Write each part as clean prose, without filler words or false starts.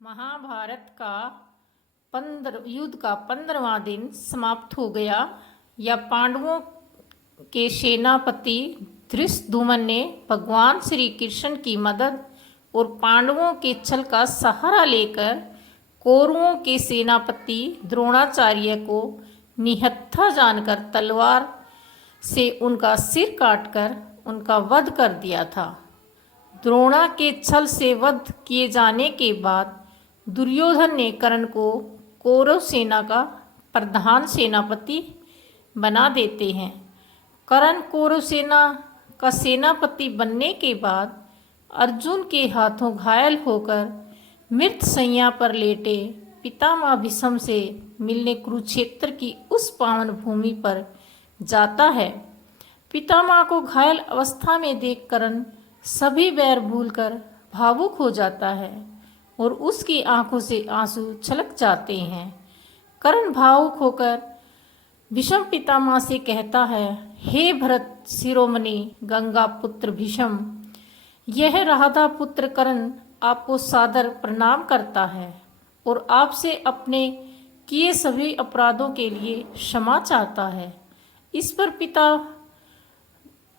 महाभारत का युद्ध का 15वां दिन समाप्त हो गया। या पांडवों के सेनापति धृष्टद्युम्न ने भगवान श्री कृष्ण की मदद और पांडवों के छल का सहारा लेकर कौरवों के सेनापति द्रोणाचार्य को निहत्था जानकर तलवार से उनका सिर काटकर उनका वध कर दिया था। द्रोणा के छल से वध किए जाने के बाद दुर्योधन ने कर्ण को कौरव सेना का प्रधान सेनापति बना देते हैं। कर्ण कौरव सेना का सेनापति बनने के बाद अर्जुन के हाथों घायल होकर मृत शैया पर लेटे पितामह भीष्म से मिलने कुरुक्षेत्र की उस पावन भूमि पर जाता है। पितामह को घायल अवस्था में देख कर्ण सभी बैर भूलकर भावुक हो जाता है और उसकी आंखों से आंसू छलक जाते हैं। कर्ण भावुक होकर भीष्म पितामह से कहता है, हे भरत शिरोमणि गंगा पुत्र भीष्म, यह राधा पुत्र कर्ण आपको सादर प्रणाम करता है और आपसे अपने किए सभी अपराधों के लिए क्षमा चाहता है। इस पर पिता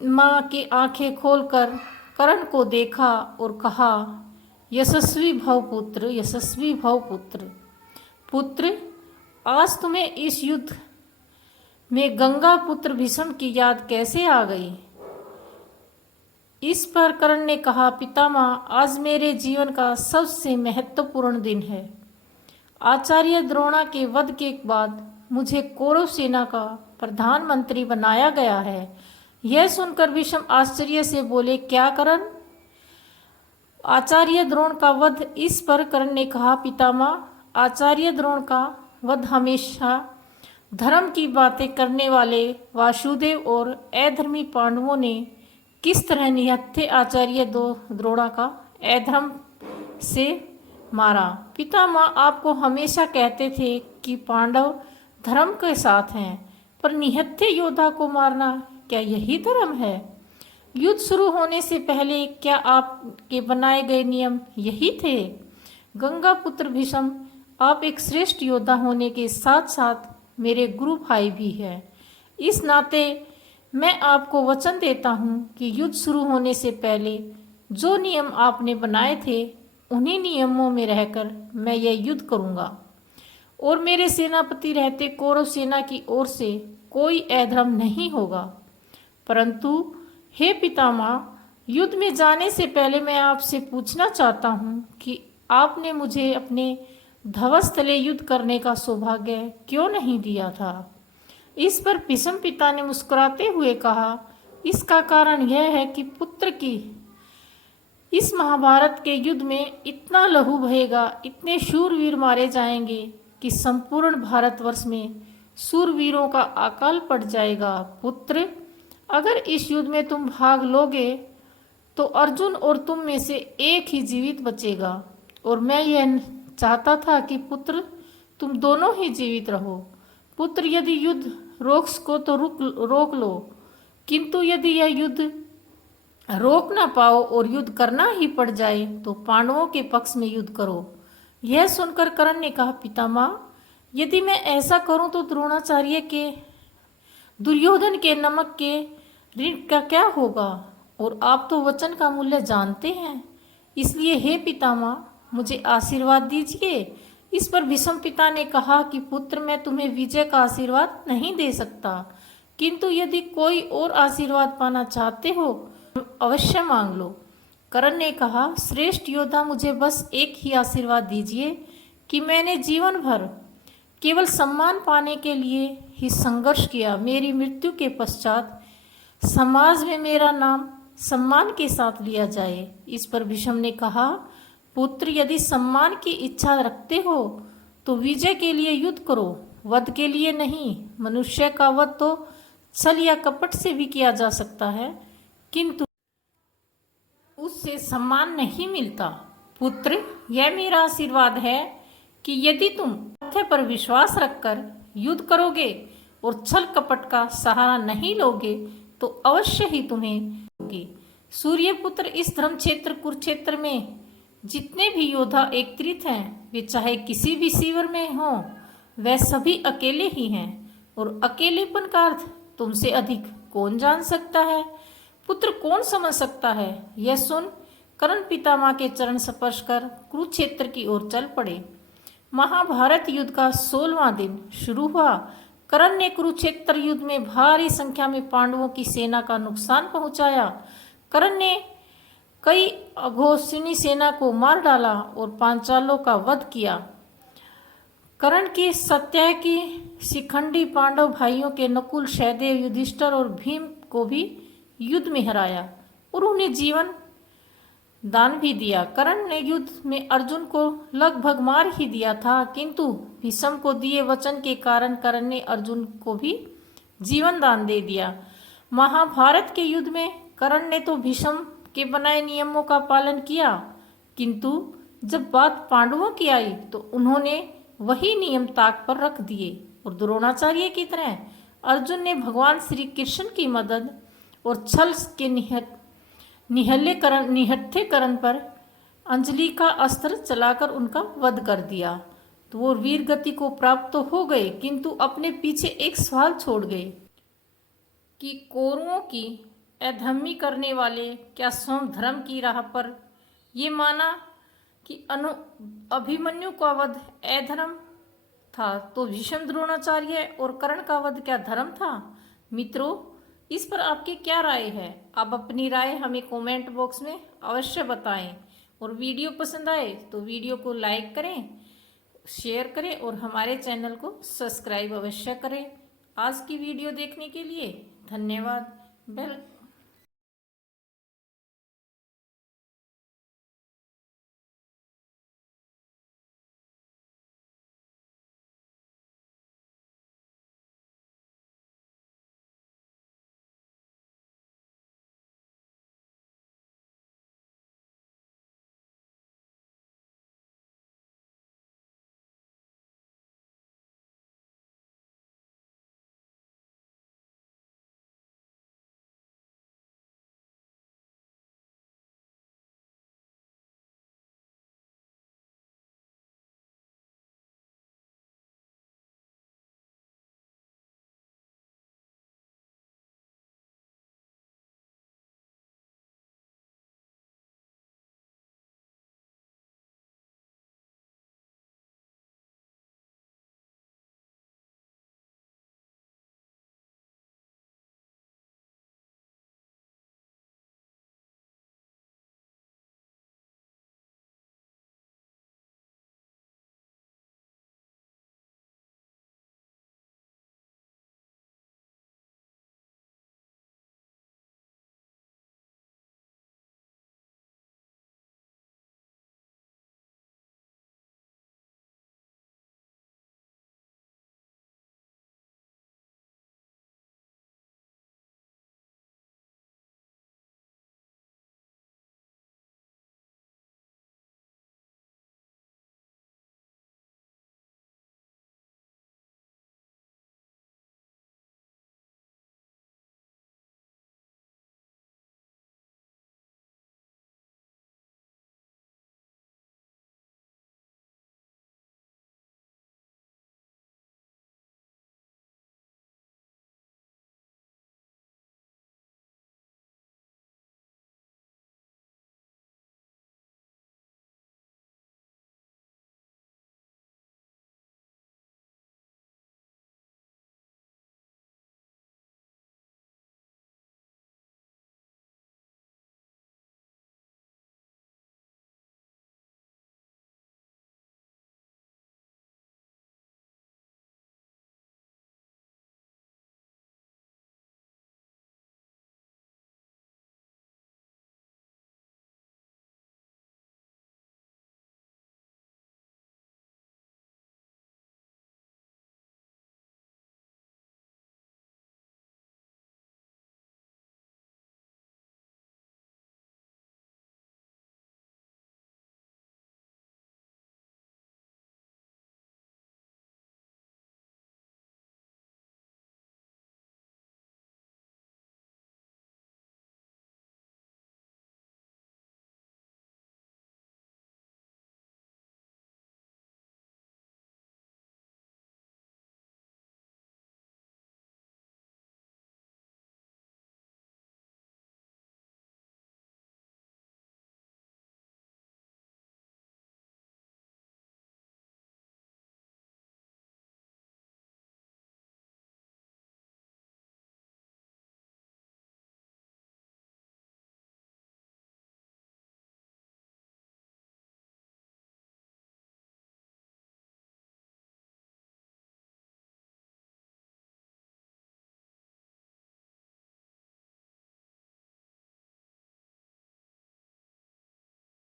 माँ की आंखें खोलकर कर्ण को देखा और कहा, यशस्वी भव पुत्र, यशस्वी भव पुत्र। पुत्र, आज तुम्हें इस युद्ध में गंगा पुत्र भीष्म की याद कैसे आ गई? इस पर कर्ण ने कहा, पितामह, आज मेरे जीवन का सबसे महत्वपूर्ण दिन है। आचार्य द्रोणा के वध के बाद मुझे कौरव सेना का प्रधानमंत्री बनाया गया है। यह सुनकर भीष्म आश्चर्य से बोले, क्या कर्ण? आचार्य द्रोण का वध? इस पर कर्ण ने कहा, पितामह, आचार्य द्रोण का वध हमेशा धर्म की बातें करने वाले वासुदेव और अधर्मी पांडवों ने किस तरह निहत्थे आचार्य द्रोणा का अधर्म से मारा। पितामह, आपको हमेशा कहते थे कि पांडव धर्म के साथ हैं, पर निहत्थे योद्धा को मारना क्या यही धर्म है? युद्ध शुरू होने से पहले क्या आपके बनाए गए नियम यही थे? गंगा पुत्र भीष्म, आप एक श्रेष्ठ योद्धा होने के साथ साथ मेरे गुरु भाई भी हैं। इस नाते मैं आपको वचन देता हूँ कि युद्ध शुरू होने से पहले जो नियम आपने बनाए थे उन्हीं नियमों में रहकर मैं यह युद्ध करूँगा और मेरे सेनापति रहते कौरव सेना की ओर से कोई अधर्म नहीं होगा। परंतु हे पितामह, युद्ध में जाने से पहले मैं आपसे पूछना चाहता हूँ कि आपने मुझे अपने ध्वज तले युद्ध करने का सौभाग्य क्यों नहीं दिया था? इस पर भीष्म पिता ने मुस्कुराते हुए कहा, इसका कारण यह है कि पुत्र की इस महाभारत के युद्ध में इतना लहू बहेगा, इतने शूरवीर मारे जाएंगे कि संपूर्ण भारतवर्ष में शूरवीरों का अकाल पड़ जाएगा। पुत्र, अगर इस युद्ध में तुम भाग लोगे तो अर्जुन और तुम में से एक ही जीवित बचेगा और मैं यह चाहता था कि पुत्र तुम दोनों ही जीवित रहो। पुत्र, यदि युद्ध रोक सको तो रोक लो, किंतु यदि यह युद्ध रोक ना पाओ और युद्ध करना ही पड़ जाए तो पांडवों के पक्ष में युद्ध करो। यह सुनकर कर्ण ने कहा, पितामह, यदि मैं ऐसा करूं तो द्रोणाचार्य के दुर्योधन के नमक के ऋण का क्या होगा? और आप तो वचन का मूल्य जानते हैं, इसलिए हे पितामह, मुझे आशीर्वाद दीजिए। इस पर भीष्म पिता ने कहा कि पुत्र, मैं तुम्हें विजय का आशीर्वाद नहीं दे सकता, किंतु यदि कोई और आशीर्वाद पाना चाहते हो अवश्य मांग लो। कर्ण ने कहा, श्रेष्ठ योद्धा, मुझे बस एक ही आशीर्वाद दीजिए कि मैंने जीवन भर केवल सम्मान पाने के लिए ही संघर्ष किया। मेरी मृत्यु के पश्चात समाज में मेरा नाम सम्मान के साथ लिया जाए। इस पर भीष्म ने कहा, पुत्र, यदि सम्मान की इच्छा रखते हो तो विजय के लिए युद्ध करो, वध के लिए नहीं। मनुष्य का वध तो छल या कपट से भी किया जा सकता है, किंतु उससे सम्मान नहीं मिलता। पुत्र, यह मेरा आशीर्वाद है कि यदि तुम तथ्य पर विश्वास रखकर युद्ध करोगे और छल कपट का सहारा नहीं लोगे तो अवश्य ही तुम्हें सूर्यपुत्र इस धर्म क्षेत्र कुरुक्षेत्र में जितने भी योद्धा एकत्रित हैं वे चाहे किसी भी शिविर में हों, वह सभी अकेले ही हैं, और अकेलेपन का अर्थ तुमसे अधिक कौन जान सकता है, पुत्र कौन समझ सकता है। यह सुन कर्ण पितामह के चरण स्पर्श कर कुरुक्षेत्र की ओर चल पड़े। महाभारत युद्ध का 16वां दिन शुरू हुआ। कर्ण ने कुरुक्षेत्र युद्ध में भारी संख्या में पांडवों की सेना का नुकसान पहुंचाया। कर्ण ने कई अघोषिणी सेना को मार डाला और पांचालों का वध किया। कर्ण की सत्या की शिखंडी पांडव भाइयों के नकुल, सहदेव, युधिष्ठिर और भीम को भी युद्ध में हराया और उन्हें जीवन दान भी दिया। कर्ण ने युद्ध में अर्जुन को लगभग मार ही दिया था, किंतु भीष्म को दिए वचन के कारण कर्ण ने अर्जुन को भी जीवन दान दे दिया। महाभारत के युद्ध में कर्ण ने तो भीष्म के बनाए नियमों का पालन किया, किंतु जब बात पांडवों की आई तो उन्होंने वही नियम ताक पर रख दिए और द्रोणाचार्य की तरह अर्जुन ने भगवान श्री कृष्ण की मदद और छल के निहत्थेकरण पर अंजलि का अस्त्र चलाकर उनका वध कर दिया। तो वो वीर गति को प्राप्त तो हो गए, किंतु अपने पीछे एक सवाल छोड़ गए कि कौरवों की अधर्मी करने वाले क्या स्वयं धर्म की राह पर ये माना कि अभिमन्यु का वध अधर्म था, तो भीष्म, द्रोणाचार्य और कर्ण का वध क्या धर्म था। मित्रों, इस पर आपकी क्या राय है? आप अपनी राय हमें कमेंट बॉक्स में अवश्य बताएं, और वीडियो पसंद आए तो वीडियो को लाइक करें, शेयर करें और हमारे चैनल को सब्सक्राइब अवश्य करें। आज की वीडियो देखने के लिए धन्यवाद।